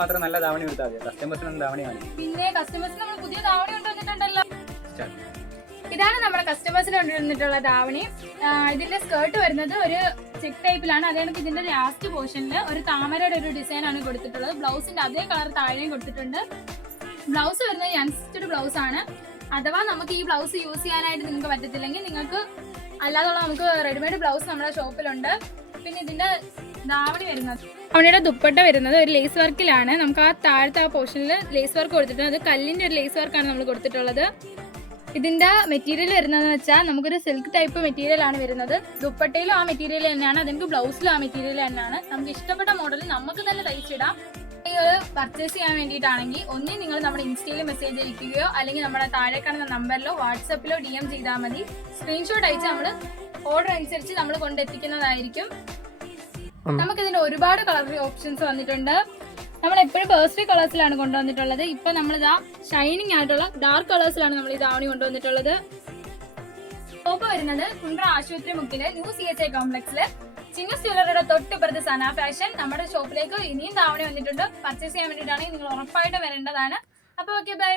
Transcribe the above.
മാത്രം നല്ല ധാവണി എടുത്താൽ മതി. കസ്റ്റമേഴ്സിനൊന്നും ധാവണി മതി. പിന്നെ കസ്റ്റമേഴ്സിന് നമ്മൾ പുതിയ ധാവണി കൊണ്ടുവന്നിട്ടുണ്ടല്ലോ. ഇതാണ് നമ്മുടെ കസ്റ്റമേഴ്സിന് കൊണ്ടുവന്നിട്ടുള്ള ധാവണി. ഇതിന്റെ സ്കേർട്ട് വരുന്നത് ഒരു ചെക്ക് ടൈപ്പിലാണ്. അതായത് ഇതിന്റെ ലാസ്റ്റ് പോർഷനിൽ ഒരു താമരയുടെ ഒരു ഡിസൈൻ ആണ് കൊടുത്തിട്ടുള്ളത്. ബ്ലൗസിന്റെ അതേ കളർ താഴെയും കൊടുത്തിട്ടുണ്ട്. ബ്ലൗസ് വരുന്നത് അൺസ്റ്റിച്ച്ഡ് ബ്ലൗസ് ആണ്. അഥവാ നമുക്ക് ഈ ബ്ലൗസ് യൂസ് ചെയ്യാനായിട്ട് നിങ്ങൾക്ക് പറ്റത്തില്ലെങ്കിൽ നിങ്ങൾക്ക് അല്ലാതെ നമുക്ക് റെഡിമെയ്ഡ് ബ്ലൗസ് നമ്മുടെ ഷോപ്പിലുണ്ട്. പിന്നെ ഇതിന്റെ ധാവണി വരുന്നത്, ധാവണിയുടെ ദുപ്പട്ട വരുന്നത് ഒരു ലേസ് വർക്കിലാണ്. നമുക്ക് ആ താഴത്തെ ആ പോർഷനിൽ ലേസ് വർക്ക് കൊടുത്തിട്ടുണ്ട്. അത് കല്ലിന്റെ ഒരു ലേസ് വർക്കാണ് നമ്മൾ കൊടുത്തിട്ടുള്ളത്. ഇതിന്റെ മെറ്റീരിയൽ വരുന്നതെന്ന് വെച്ചാൽ നമുക്കൊരു സിൽക്ക് ടൈപ്പ് മെറ്റീരിയൽ ആണ് വരുന്നത്. ദുപ്പട്ടയിലും ആ മെറ്റീരിയൽ തന്നെയാണ്, അതിന്റെ ബ്ലൗസിലും ആ മെറ്റീരിയൽ തന്നെയാണ്. നമുക്ക് ഇഷ്ടപ്പെട്ട മോഡൽ നമുക്ക് തന്നെ തയ്ച്ചിടാം. പർച്ചേസ് ചെയ്യാൻ വേണ്ടിയിട്ടാണെങ്കിൽ ഒന്നേ നിങ്ങൾ നമ്മുടെ ഇൻസ്റ്റയിൽ മെസ്സേജ് അയക്കുകയോ അല്ലെങ്കിൽ നമ്മുടെ താഴെ കാണുന്ന നമ്പറിലോ വാട്സപ്പിലോ DM ചെയ്താൽ മതി. സ്ക്രീൻഷോട്ട് അയച്ച് നമ്മൾ ഓർഡർ അനുസരിച്ച് നമ്മൾ കൊണ്ടെത്തിക്കുന്നതായിരിക്കും. നമുക്ക് ഇതിന്റെ ഒരുപാട് കളർ ഓപ്ഷൻസ് വന്നിട്ടുണ്ട്. നമ്മൾ എപ്പോഴും പേഴ്സ്ട്രി കളേഴ്സിലാണ് കൊണ്ടുവന്നിട്ടുള്ളത്. ഇപ്പൊ നമ്മളിതാ ഷൈനിങ് ആയിട്ടുള്ള ഡാർക്ക് കളേഴ്സിലാണ് നമ്മൾ ഈ ധാവണി കൊണ്ടുവന്നിട്ടുള്ളത്. ഷോപ്പ് വരുന്നത് കുണ്ട്ര ആശുപത്രി മുക്കില് ന്യൂ CHI കോംപ്ലക്സില് ചിന്നസ് ജ്വല്ലറിയുടെ തൊട്ടിപ്പുറത്ത് സന ഫാഷൻ. നമ്മുടെ ഷോപ്പിലേക്ക് ഇനിയും ധാവണി വന്നിട്ടുണ്ട്. പർച്ചേസ് ചെയ്യാൻ വേണ്ടിയിട്ടാണെങ്കിൽ നിങ്ങൾ ഉറപ്പായിട്ടും വരേണ്ടതാണ്. അപ്പൊ ഓക്കെ, ബൈ.